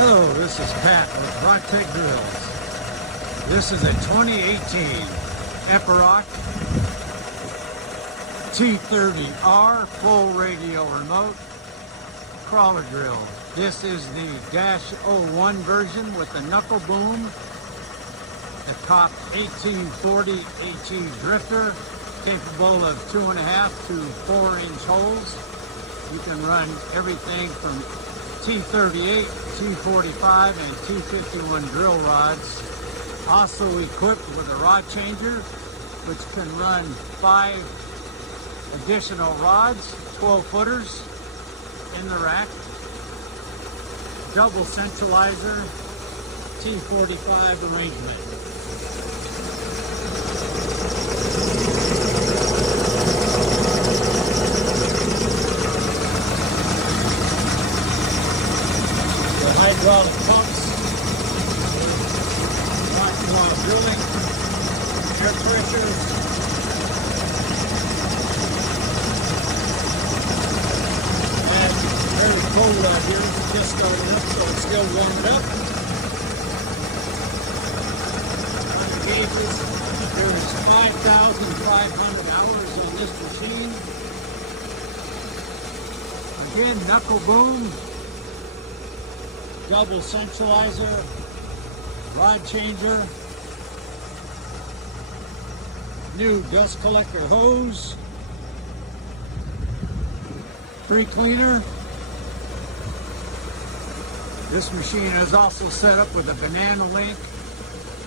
Hello, this is Pat with Rotec Grills. This is a 2018 Epiroc T30R full radio remote crawler drill. This is the -01 version with the knuckle boom, the top 1840 HE drifter, capable of 2.5 to 4-inch holes. You can run everything from T38, T45, and T51 drill rods. Also equipped with a rod changer, which can run 5 additional rods, 12-footers in the rack. Double centralizer, T45 arrangement. Hydraulic pumps, while drilling, air pressure, and very cold out here. It's just starting up, so it's still warming up. On the gauges, there is 5,500 hours on this machine. Again, knuckle boom. Double centralizer, rod changer, new dust collector hose, free cleaner. This machine is also set up with a banana link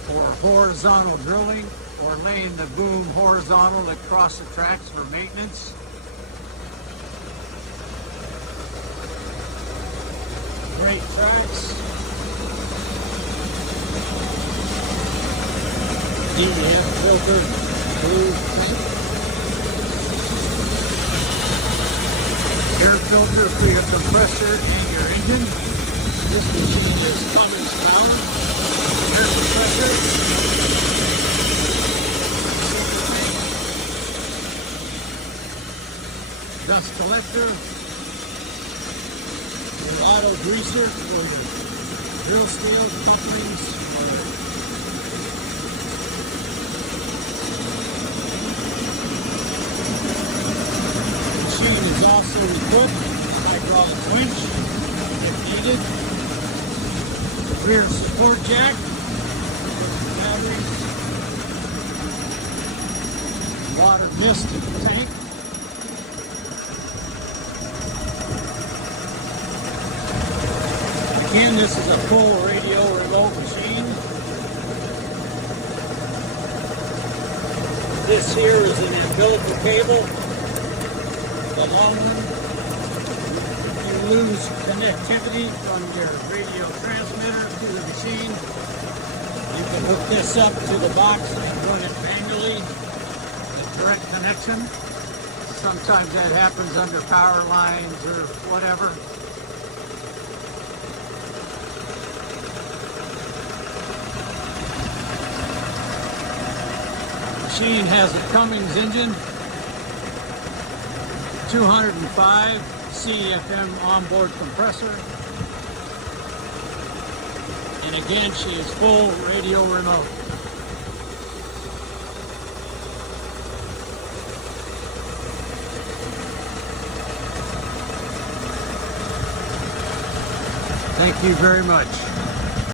for horizontal drilling or laying the boom horizontal across the tracks for maintenance. Great tracks. DDF filter, blue tank. Air filter for your compressor and your engine. This machine is Cummins powered. Air compressor. Dust collector. Auto greaser for your drill steel couplings. The machine is also equipped with a hydraulic winch if needed. Rear support jack, battery, water mist tank. Again, this is a full radio remote machine. This here is an umbilical cable, the long one. If you lose connectivity from your radio transmitter to the machine, you can hook this up to the box and run it manually, the direct connection. Sometimes that happens under power lines or whatever. Machine has a Cummins engine, 205 CFM onboard compressor, and again she is full radio remote. Thank you very much.